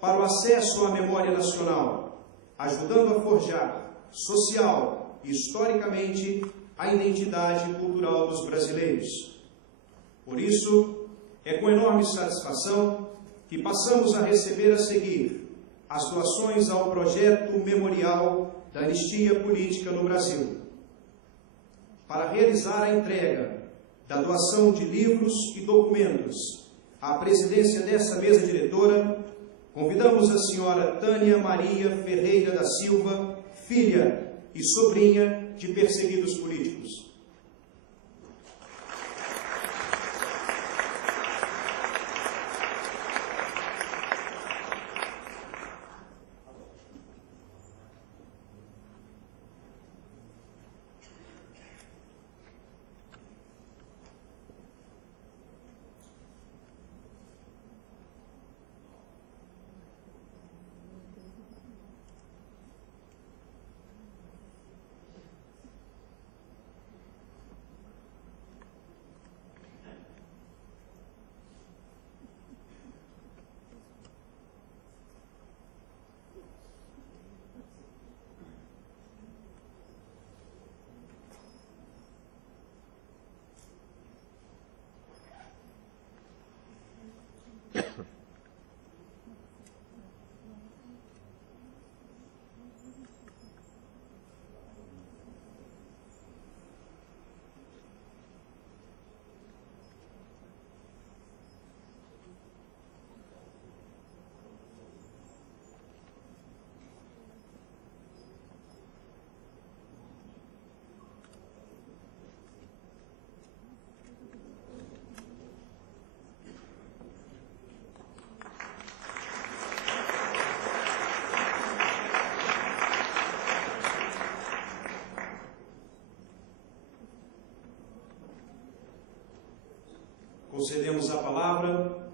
para o acesso à memória nacional, ajudando a forjar, social e historicamente, a identidade cultural dos brasileiros. Por isso, é com enorme satisfação que passamos a receber a seguir as doações ao projeto memorial da Anistia Política no Brasil. Para realizar a entrega da doação de livros e documentos à presidência dessa mesa diretora, convidamos a senhora Tânia Maria Ferreira da Silva, filha e sobrinha de perseguidos políticos. Concedemos a palavra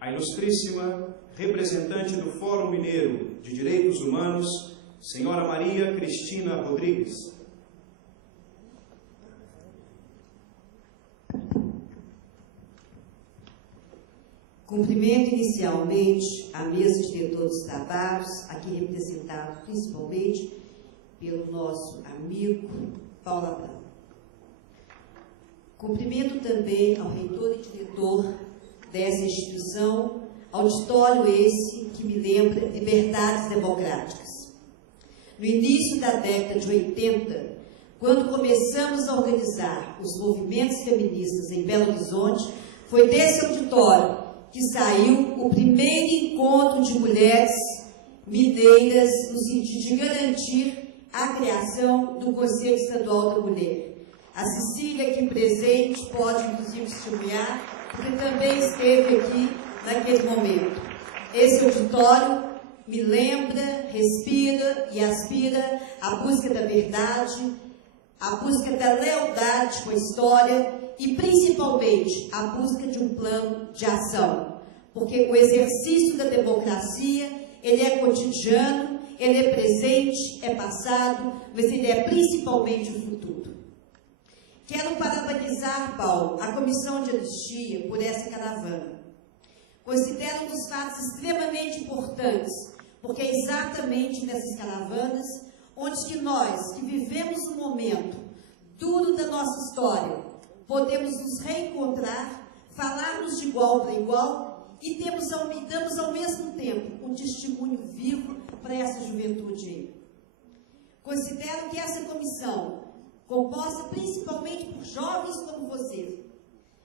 à ilustríssima representante do Fórum Mineiro de Direitos Humanos, senhora Maria Cristina Rodrigues. Cumprimento inicialmente a mesa diretora dos trabalhos, aqui representado principalmente pelo nosso amigo Paulo Abrão. Cumprimento também ao reitor e diretor dessa instituição, auditório esse que me lembra liberdades democráticas. No início da década de 80, quando começamos a organizar os movimentos feministas em Belo Horizonte, foi desse auditório que saiu o primeiro encontro de mulheres mineiras no sentido de garantir a criação do Conselho Estadual da Mulher. A Cecília, aqui presente, pode inclusive testemunhar, porque também esteve aqui naquele momento. Esse auditório me lembra, respira e aspira a busca da verdade, a busca da lealdade com a história e, principalmente, a busca de um plano de ação. Porque o exercício da democracia, ele é cotidiano, ele é presente, é passado, mas ele é principalmente o futuro. Quero parabenizar, Paulo, a Comissão de Anistia por essa caravana. Considero um dos fatos extremamente importantes, porque é exatamente nessas caravanas onde que nós, que vivemos um momento duro da nossa história, podemos nos reencontrar, falarmos de igual para igual e damos ao mesmo tempo um testemunho vivo para essa juventude aí. Considero que essa comissão, composta principalmente por jovens como você,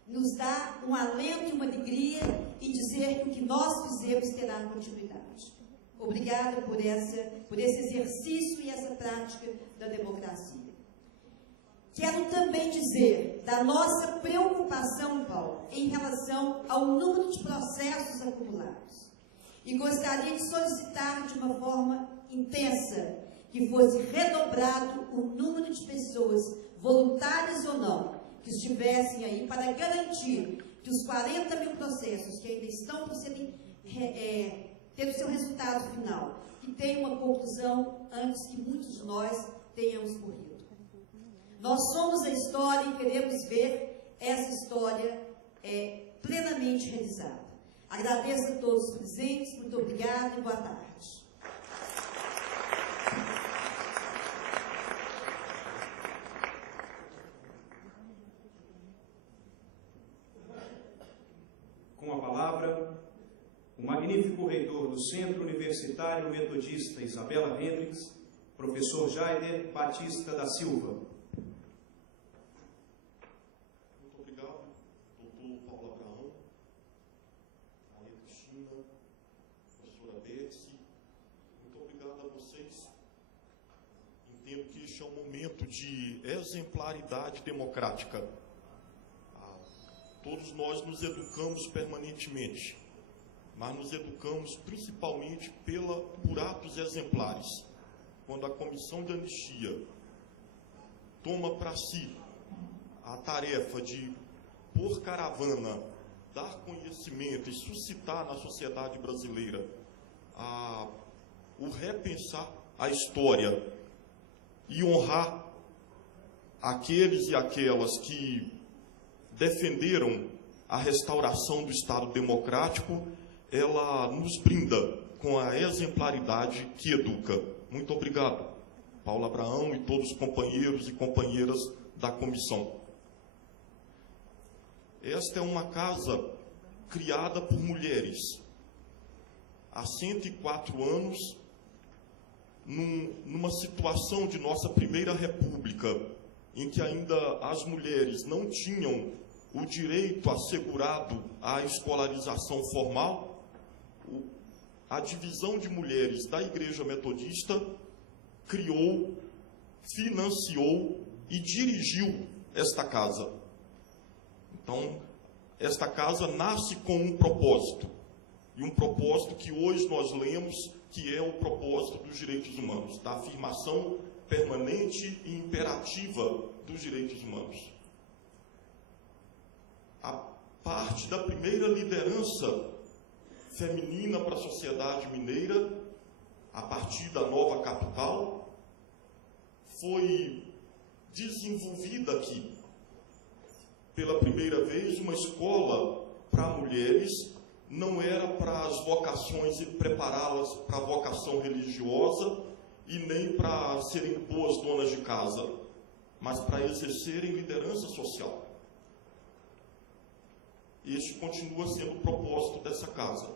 nos dá um alento e uma alegria em dizer que o que nós fizemos terá continuidade. Obrigada por esse exercício e essa prática da democracia. Quero também dizer da nossa preocupação, Paulo, em relação ao número de processos acumulados. E gostaria de solicitar de uma forma intensa que fosse redobrado o número de pessoas, voluntárias ou não, que estivessem aí para garantir que os 40 mil processos que ainda estão por serem ter o seu resultado final, que tenham uma conclusão antes que muitos de nós tenhamos morrido. Nós somos a história e queremos ver essa história plenamente realizada. Agradeço a todos os presentes, muito obrigada e boa tarde. Com a palavra, o magnífico reitor do Centro Universitário Metodista Isabela Hendricks, professor Jaider Batista da Silva. Muito obrigado, doutor Paulo Abraão, Maria Cristina, professora Betsy. Muito obrigado a vocês. Entendo que este é um momento de exemplaridade democrática. Todos nós nos educamos permanentemente, mas nos educamos principalmente por atos exemplares. Quando a Comissão de Anistia toma para si a tarefa de, por caravana, dar conhecimento e suscitar na sociedade brasileira o repensar a história e honrar aqueles e aquelas que defenderam a restauração do Estado democrático, ela nos brinda com a exemplaridade que educa. Muito obrigado, Paulo Abraão e todos os companheiros e companheiras da comissão. Esta é uma casa criada por mulheres. Há 104 anos, numa situação de nossa primeira república, em que ainda as mulheres não tinham o direito assegurado à escolarização formal, a divisão de mulheres da Igreja Metodista criou, financiou e dirigiu esta casa. Então, esta casa nasce com um propósito, e um propósito que hoje nós lemos, que é o propósito dos direitos humanos, da afirmação permanente e imperativa dos direitos humanos. A parte da primeira liderança feminina para a sociedade mineira, a partir da nova capital, foi desenvolvida aqui. Pela primeira vez, uma escola para mulheres, não era para as vocações e prepará-las para a vocação religiosa e nem para serem boas donas de casa, mas para exercerem liderança social. Este continua sendo o propósito dessa casa,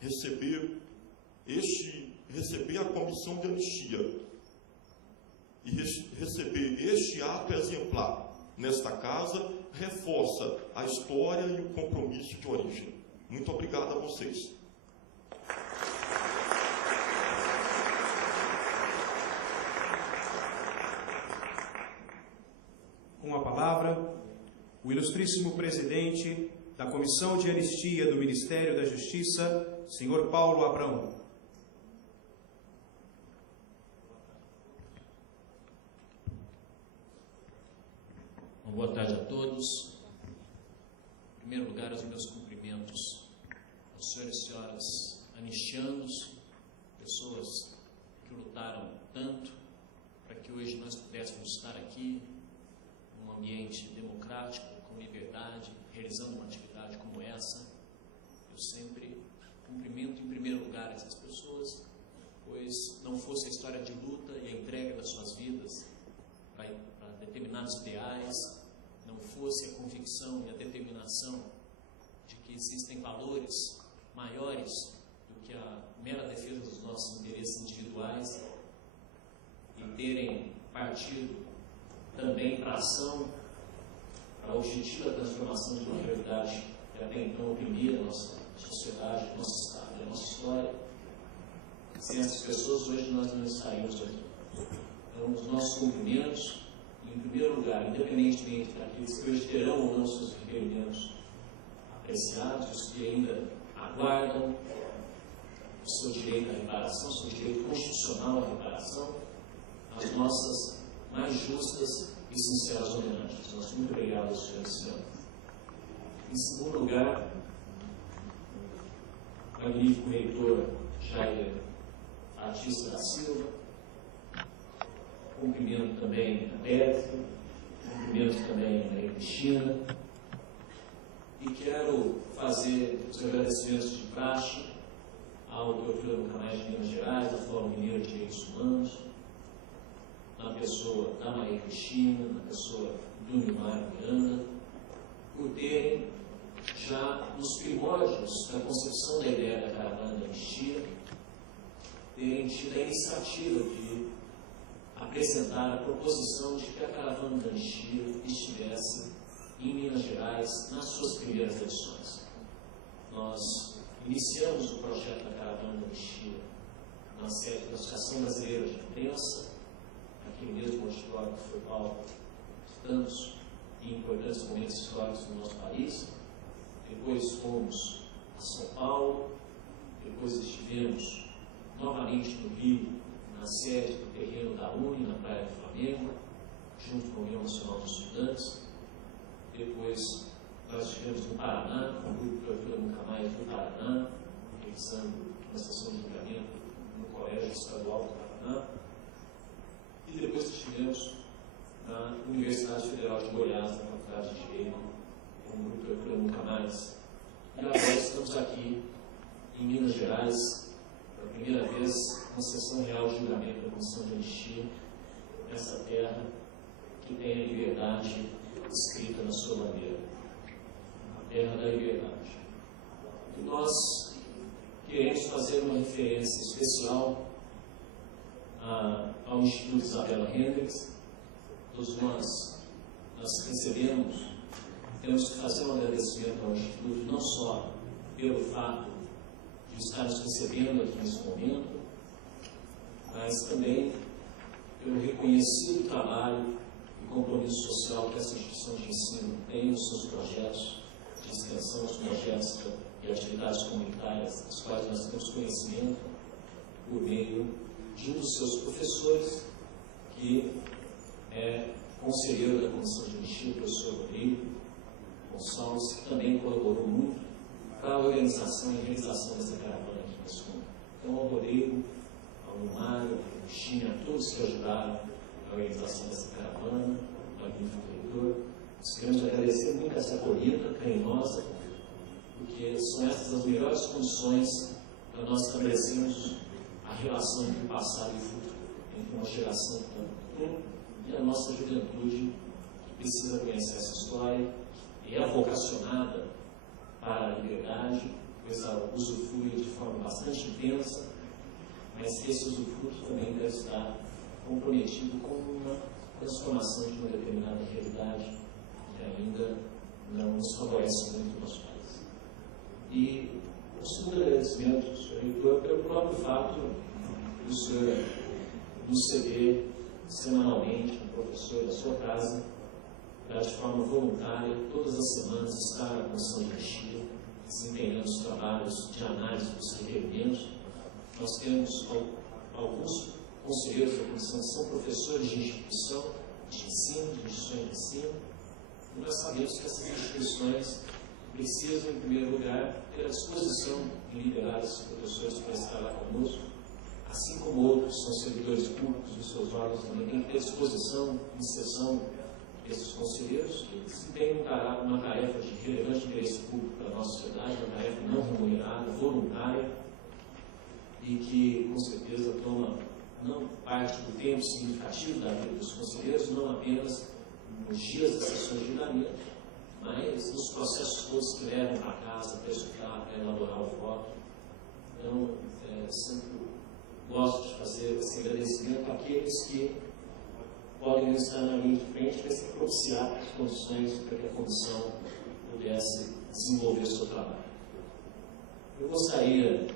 receber a comissão de anistia e receber este ato exemplar nesta casa, reforça a história e o compromisso de origem. Muito obrigado a vocês. Com a palavra, o ilustríssimo presidente da Comissão de Anistia do Ministério da Justiça, senhor Paulo Abraão. Boa tarde a todos. Em primeiro lugar, os meus cumprimentos aos senhores e senhoras anistianos, pessoas que lutaram tanto para que hoje nós pudéssemos estar aqui num ambiente democrático, com liberdade, realizando uma atividade como essa. Eu sempre cumprimento em primeiro lugar essas pessoas, pois não fosse a história de luta e a entrega das suas vidas para determinados ideais, não fosse a convicção e a determinação de que existem valores maiores do que a mera defesa dos nossos interesses individuais e terem partido também para a ação, para a objetiva transformação de uma realidade que até então oprimia a nossa sociedade, o nosso Estado e a nossa história. Sem essas pessoas, hoje nós não estaríamos aqui. Então, os nossos cumprimentos, em primeiro lugar, independentemente daqueles que hoje terão ou não seus requerimentos apreciados, os que ainda aguardam o seu direito à reparação, o seu direito constitucional à reparação, as nossas mais justas e sinceras homenagens. Nosso muito obrigado, senhor e senhora. Em segundo lugar, o magnífico reitor Jaider Batista da Silva, cumprimento também a Betsy, cumprimento também a Maria Cristina, e quero fazer os agradecimentos de praxe ao Dr. Nunca Mais de Minas Gerais, da Fórum Mineiro de Direitos Humanos, na pessoa da Maria Cristina, na pessoa do Nilmar Miranda, por terem, já nos primórdios da concepção da ideia da caravana da anistia, terem tido a iniciativa de apresentar a proposição de que a caravana da anistia estivesse em Minas Gerais nas suas primeiras edições. Nós iniciamos o projeto da caravana da anistia na sede da Associação Brasileira de Imprensa, aquele mesmo auditório que foi palco de tantos e importantes momentos históricos do nosso país. Depois fomos a São Paulo, depois estivemos novamente no Rio, na sede do terreno da UNE, na Praia do Flamengo, junto com a União Nacional dos Estudantes. Depois nós estivemos no Paraná, com o grupo Tortura Nunca Mais do Paraná, realizando uma sessão de julgamento no Colégio Estadual do Paraná. E depois estivemos na Universidade Federal de Goiás, na Faculdade de Direito, com o grupo Tortura Nunca Mais. E agora estamos aqui em Minas Gerais, pela primeira vez, uma sessão real de julgamento da Comissão de Anistia, nessa terra que tem a liberdade escrita na sua bandeira, a terra da liberdade. E nós queremos fazer uma referência especial ao Instituto Isabella Hendricks. Todos nós recebemos, temos que fazer um agradecimento ao Instituto, não só pelo fato de estar nos recebendo aqui nesse momento, mas também pelo reconhecido trabalho e compromisso social que essa instituição de ensino tem nos seus projetos de extensão, os projetos e atividades comunitárias, das quais nós temos conhecimento por meio de um dos seus professores, que é conselheiro da Comissão de Anistia, o professor Rodrigo Gonçalves, que também colaborou muito para a organização e realização dessa caravana aqui na escola. Então, ao Rodrigo, ao Mário, ao Cristina, a todos que ajudaram na organização dessa caravana, ao magnífico leitor, nós queremos agradecer muito essa acolhida carinhosa, porque são essas as melhores condições para nós estabelecermos a relação entre o passado e o futuro, entre uma geração e a nossa juventude, que precisa conhecer essa história e é vocacionada para a liberdade, pois ela usufrui de forma bastante intensa, mas esse usufruto também deve estar comprometido com uma transformação de uma determinada realidade que ainda não nos favorece muito no nosso país. E o segundo agradecimento, senhor reitor, pelo próprio fato do senhor nos ceder semanalmente um professor da sua casa, para de forma voluntária, todas as semanas, estar na Comissão de Anistia, desempenhando os trabalhos de análise dos requerimentos. Nós temos alguns conselheiros da comissão que são professores de instituição, de ensino, de instituições de ensino, e nós sabemos que essas instituições precisam, em primeiro lugar, ter a disposição de liberar esses professores para estar lá conosco, assim como outros são servidores públicos dos seus órgãos também têm que ter disposição, inserção desses conselheiros, que desempenham uma tarefa de relevante interesse público para a nossa sociedade, uma tarefa não remunerada, voluntária, e que, com certeza, toma não parte do tempo significativo da vida dos conselheiros, não apenas nos dias das sessões de julgamento, mas nos processos todos que levam para casa, para estudar, para elaborar o voto. Então, sempre gosto de fazer esse agradecimento àqueles que podem estar na linha de frente para se propiciar as condições para que a comissão pudesse desenvolver o seu trabalho. Eu gostaria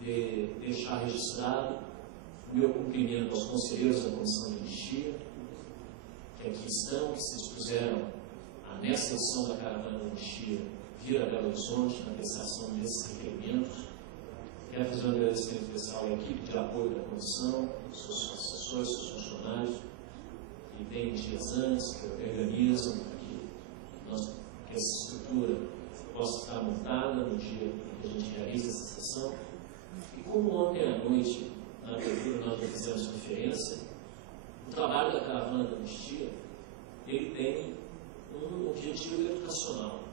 de deixar registrado o meu cumprimento aos conselheiros da Comissão de Anistia, que aqui estão, que se dispuseram a, nessa edição da Caravana da Anistia, vir a Belo Horizonte na prestação desses requerimentos. Quero fazer um agradecimento especial à equipe de apoio da comissão, seus assessores, seus funcionários, que vêm dias antes, que organizam, que essa estrutura possa estar montada no dia que a gente realiza essa sessão. E como ontem à noite, na abertura, nós já fizemos referência, o trabalho da Caravana da Anistia, ele tem um objetivo educacional.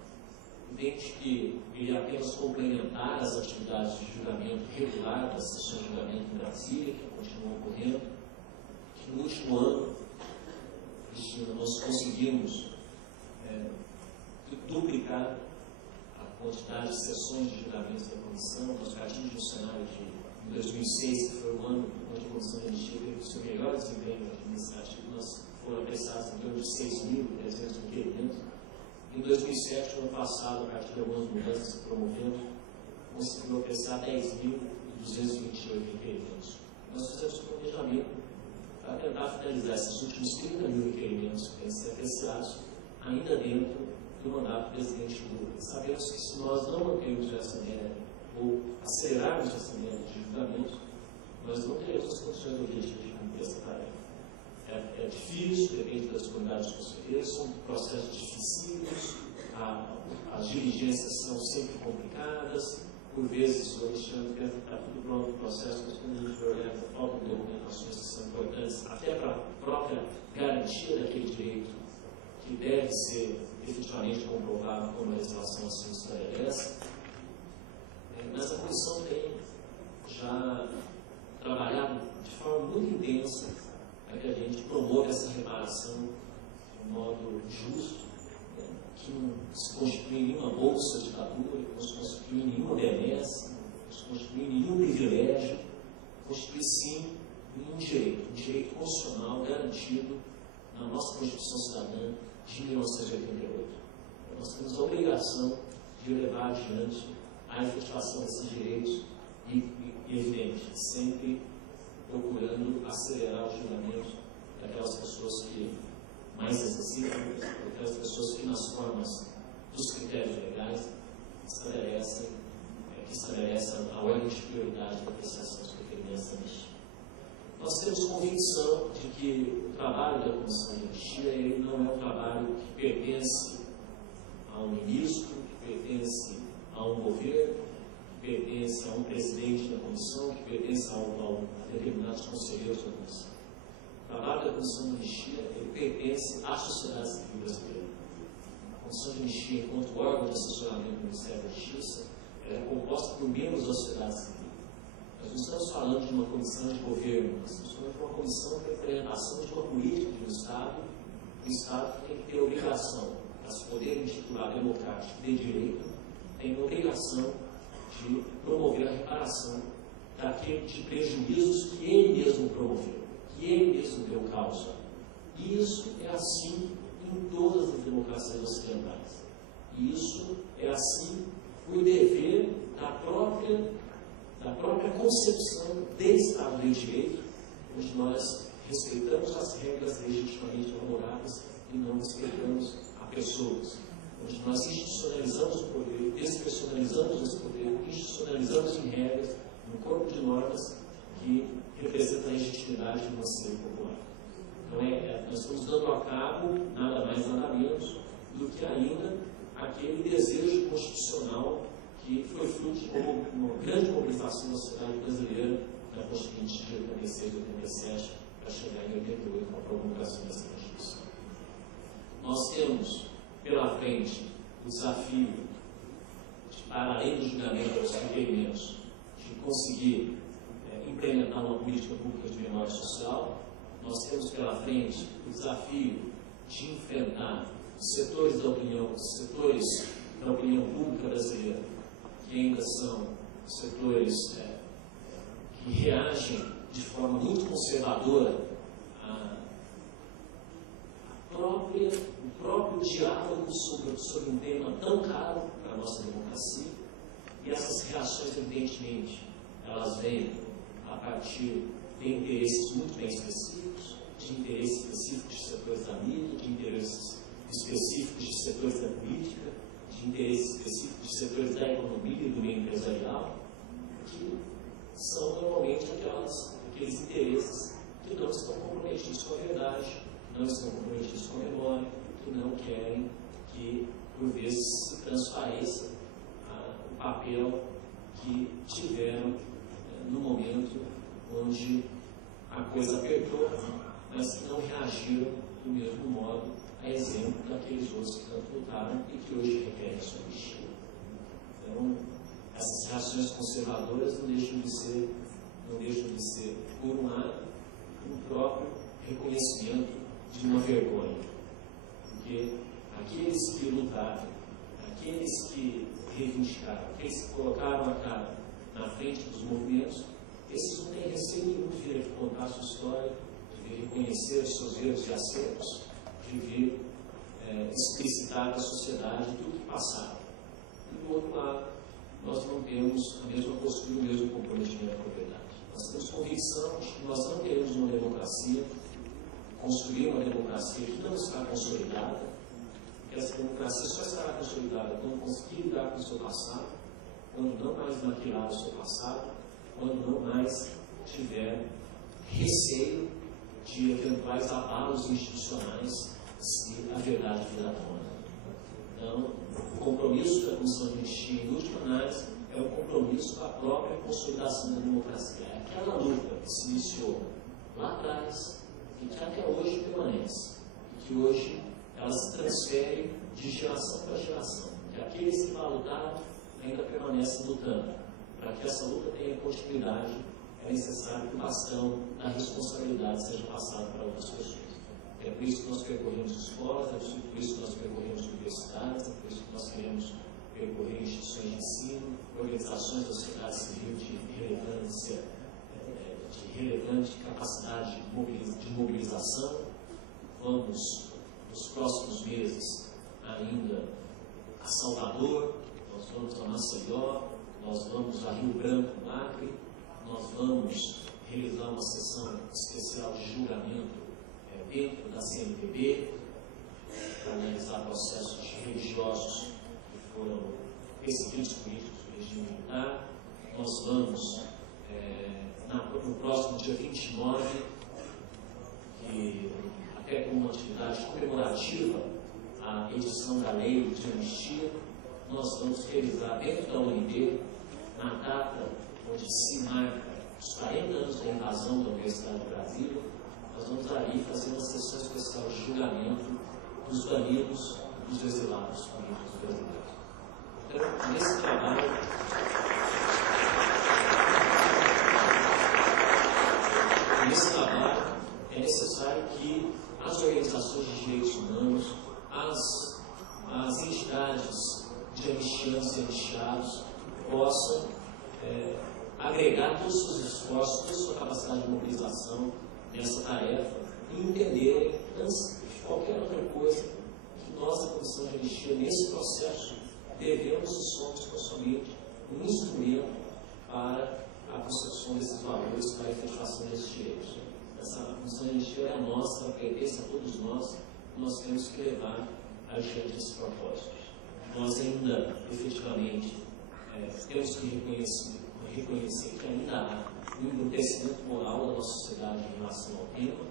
evidente que ele é apenas complementar as atividades de julgamento regular das sessões de julgamento em Brasília, que continuam ocorrendo, que no último ano, Cristina, nós conseguimos duplicar a quantidade de sessões de julgamento da comissão. Nós partimos de um cenário de 2006, que foi o ano onde a comissão de anistia teve o seu melhor desempenho administrativo. Nós foram apressados em torno de 6.300 requerimentos. Em 2007, ano passado, a partir de algumas mudanças se promovendo, conseguiu apressar 10.228 requerimentos. Nós fizemos um planejamento para tentar finalizar esses últimos 30.000 requerimentos que têm sido apreciados ainda dentro do mandato do presidente Lula. Sabemos que se nós não mantermos essa média ou acelerarmos essa média de julgamentos, nós não teremos as condições objetivas de cumprir essa tarefa. É difícil, depende das comunidades conselheiras, são processos dificílimos, as diligências são sempre complicadas, por vezes o Alexandre está tudo pronto no processo, mas quando a gente vai olhar a falta de documentações que são importantes, até para a própria garantia daquele direito, que deve ser efetivamente comprovado quando a legislação assim estabelece. Mas a comissão tem já trabalhado de forma muito intensa para que a gente promova essa reparação de um modo justo, que não se constitui em nenhuma bolsa de ditadura, que não se constitui em nenhuma benesse, não se constitui em nenhum privilégio, constitui sim em um direito constitucional garantido na nossa Constituição Cidadã de 1988. Nós temos a obrigação de levar adiante a efetivação desses direitos e evidente, sempre procurando acelerar o julgamento daquelas pessoas que mais necessitam, daquelas pessoas que nas formas dos critérios legais estabelecem a ordem de prioridade da apreciação dos requerimentos da anistia. Nós temos convicção de que o trabalho da Comissão de Anistia ele não é um trabalho que pertence a um ministro, que pertence a um governo, que pertence a um presidente da comissão, que pertence a determinados conselheiros da comissão. O trabalho da Comissão de Anistia ele pertence à sociedade civil brasileira. A Comissão de Anistia, enquanto órgão de assessoramento do Ministério da Justiça, ela é composta por membros da sociedade civil. Nós não estamos falando de uma comissão de governo, nós estamos falando de uma comissão para a implementação de uma política de um Estado. O Estado tem que ter a obrigação, para se poder intitular democrático de direito, tem a obrigação de promover a reparação daqueles prejuízos que ele mesmo promoveu, que ele mesmo deu causa. E isso é assim em todas as democracias ocidentais. E isso é assim por dever da própria concepção de Estado de Direito, onde nós respeitamos as regras legitimamente elaboradas e não respeitamos a pessoas, onde nós institucionalizamos o poder, despersonalizamos esse poder, institucionalizamos em regras, um corpo de normas que representa a legitimidade de uma anseio popular. Então, nós estamos dando a cabo, nada mais, nada menos, do que ainda aquele desejo constitucional que foi fruto de uma grande mobilização da sociedade brasileira na Constituinte de 86 e 87, para chegar em 88 com a promulgação dessa Constituição. Nós temos pela frente o desafio de, para além do julgamento dos requerimentos, de conseguir implementar uma política pública de memória social. Nós temos pela frente o desafio de enfrentar os setores da opinião pública brasileira, que ainda são setores que reagem de forma muito conservadora o próprio diálogo sobre um tema tão caro para a nossa democracia. E essas reações, evidentemente, elas vêm a partir de interesses muito bem específicos, de interesses específicos de setores da mídia, de interesses específicos de setores da política, de interesses específicos de setores da economia e do meio empresarial, que são normalmente aqueles interesses que não estão comprometidos com a verdade, não estão comprometidos com a memória, que não querem que, por vezes, se transpareça o papel que tiveram no momento onde a coisa apertou, mas que não reagiram do mesmo modo, a exemplo daqueles outros que tanto lutaram e que hoje requerem sua anistia. Então, essas reações conservadoras não deixam de ser, por um lado, um próprio reconhecimento de uma vergonha. Porque aqueles que lutaram, aqueles que reivindicaram, aqueles que colocaram a cara na frente dos movimentos, esses não têm receio nenhum de vir contar a sua história, de vir reconhecer os seus erros e acertos, de vir explicitar à sociedade tudo que passaram. E do outro lado, nós não temos a mesma postura, o mesmo comprometimento com a verdade. Nós temos convicção de que nós não queremos uma democracia, construir uma democracia que não está consolidada, que essa democracia só estará consolidada quando conseguir lidar com o seu passado, quando não mais maquilar o seu passado, quando não mais tiver receio de eventuais abalos institucionais se a verdade vier à tona. Então, o compromisso da Comissão de Anistia, em última análise, é um compromisso com a própria consolidação da democracia. É aquela luta que se iniciou lá atrás e que até hoje permanece, e que hoje ela se transfere de geração para geração, que aqueles que lá lutaram ainda permanecem lutando. Para que essa luta tenha continuidade, é necessário que o bastão da responsabilidade seja passado para outras pessoas. É por isso que nós percorremos escolas, é por isso que nós percorremos universidades, é por isso que nós queremos percorrer instituições de ensino, organizações da sociedade civil de relevante capacidade de mobilização. Vamos, nos próximos meses, ainda a Salvador, nós vamos a Maceió, nós vamos a Rio Branco, no Acre, nós vamos realizar uma sessão especial de julgamento dentro da CNBB, para analisar processos religiosos que foram perseguidos políticos do regime militar. Nós vamos, no próximo dia 29, que até como uma atividade comemorativa à edição da lei de anistia, nós vamos realizar dentro da UNB, na data onde se marca os 40 anos da invasão da Universidade de Brasília, nós vamos ali fazer uma sessão especial de julgamento dos banidos, dos exilados políticos brasileiros. Então, nesse trabalho, é necessário que as organizações de direitos humanos, as entidades de anistianos e anistiados possam agregar todos os seus esforços, toda a sua capacidade de mobilização nessa tarefa e entenderem, antes de qualquer outra coisa, que nós, da Comissão de Anistia, nesse processo, devemos e somos consumir um instrumento para a construção desses valores, para a efetivação desses direitos. Essa Comissão de Anistia é nossa, ela pertence a todos nós, e nós temos que levar adiante esse propósito. Nós ainda, efetivamente, temos que reconhecer que ainda há um embrutecimento moral da nossa sociedade em relação ao tema,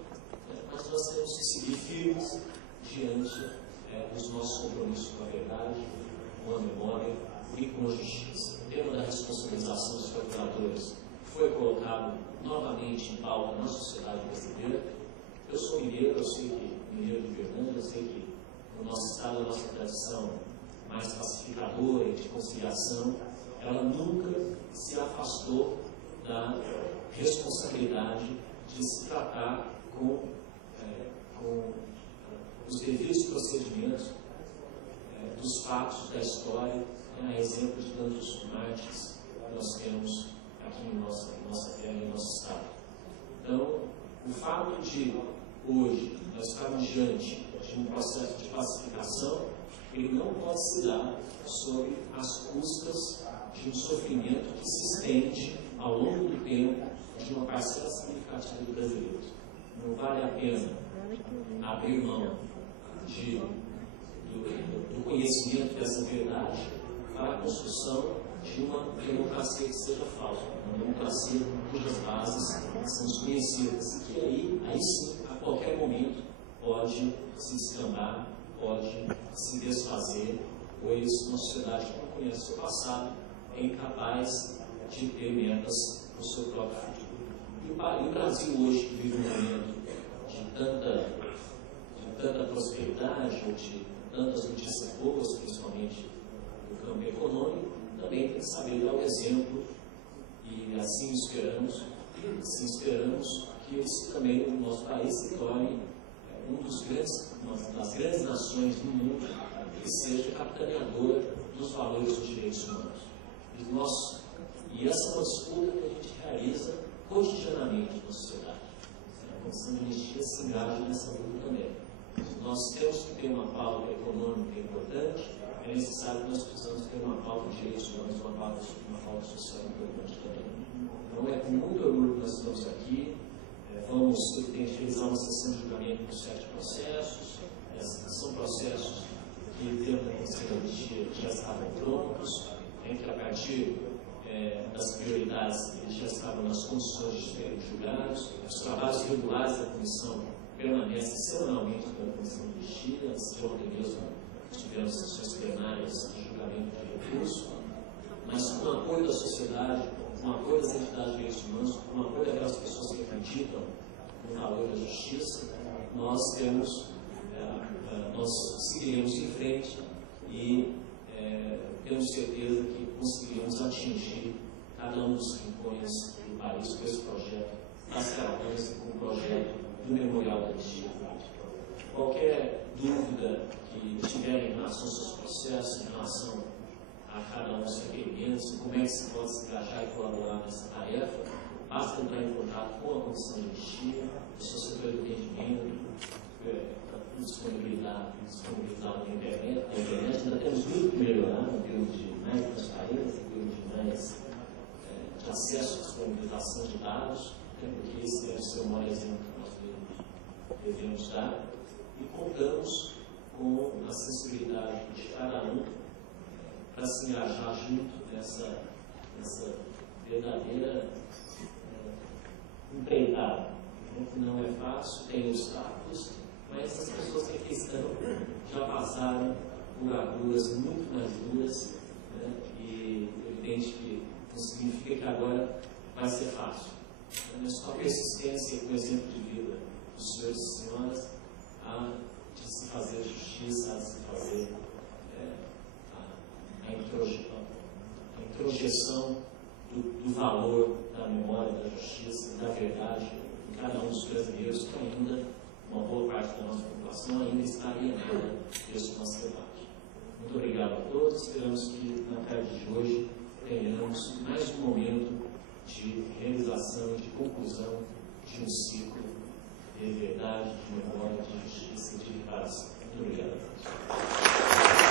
mas nós temos que seguir firmes diante dos nossos compromissos com a verdade, com a memória e com a justiça. O tema da responsabilização dos procuradores foi colocado novamente em pauta na sociedade brasileira. Eu sou mineiro, eu sei que mineiro de Fernando, eu sei que no nosso estado, a nossa tradição mais pacificadora e de conciliação, ela nunca se afastou da responsabilidade de se tratar com os devidos procedimentos dos fatos da história, a exemplo de tantos mártires que nós temos aqui em nossa terra e em nosso estado. Então, o fato de hoje nós estarmos diante de um processo de pacificação, ele não pode se dar sob as custas de um sofrimento que se estende ao longo do tempo de uma parcela significativa de brasileiros. Não vale a pena abrir mão do conhecimento dessa verdade para a construção de uma democracia que seja falsa, uma democracia cujas bases são desconhecidas e que aí sim, a qualquer momento, pode se descambar, pode se desfazer, pois uma sociedade que não conhece o seu passado é incapaz de ter metas no seu próprio futuro. E o Brasil hoje, que vive um momento de tanta prosperidade, ou de tantas notícias boas, principalmente no campo econômico, também tem que saber dar o exemplo, e assim esperamos que isso também o nosso país se torne uma das grandes nações do mundo que seja capitaneadora dos valores dos direitos humanos. E essa é uma disputa que a gente realiza cotidianamente na sociedade. A Comissão de Anistia se engaja nessa luta também. Nós temos que ter uma pauta econômica importante, é necessário que nós precisamos ter uma pauta de direitos humanos, uma pauta social importante também. Então é com muito orgulho que nós estamos aqui. Vamos realizar uma sessão de julgamento com 7 processos. São processos que, dentro da Comissão de Anistia, já estavam prontos, que a partir das prioridades eles já estavam nas condições de serem julgados. Os trabalhos regulares da comissão permanecem semanalmente pela Comissão de Anistia. Ontem mesmo tivemos sessões plenárias de julgamento de recurso, mas com o apoio da sociedade, com o apoio das entidades de direitos humanos, com o apoio daquelas pessoas que acreditam no valor da justiça, nós seguiremos em frente e temos certeza que conseguiremos atingir cada um dos rincões do país com esse projeto das Caravanças, com o projeto do Memorial da Anistia. Qualquer dúvida que tiverem em relação aos seus processos, em relação a cada um dos requerimentos, como é que se pode se engajar e colaborar nessa tarefa, basta entrar em contato com a Comissão de Anistia, o seu setor de atendimento, disponibilizado na internet. Ainda temos muito que melhorar em termos de mais transparência, em termos de mais de acesso à disponibilização de dados, porque esse deve ser o maior exemplo que nós devemos dar, e contamos com a sensibilidade de cada um para se engajar junto nessa verdadeira empreitada, que não é fácil, tem obstáculos, mas as pessoas que aqui estão já passaram por agruras muito mais duras, e evidente que não significa que agora vai ser fácil. Mas com a persistência e com o exemplo de vida dos senhores e senhoras, há de se fazer justiça, há de se fazer a introjeção do valor da memória, da justiça, da verdade em cada um dos brasileiros, que ainda, uma boa parte da nossa população, ainda está alienada desse nosso debate. Muito obrigado a todos. Esperamos que na tarde de hoje tenhamos mais um momento de realização, de conclusão de um ciclo de verdade, de memória, de justiça e de reparação. Muito obrigado a todos.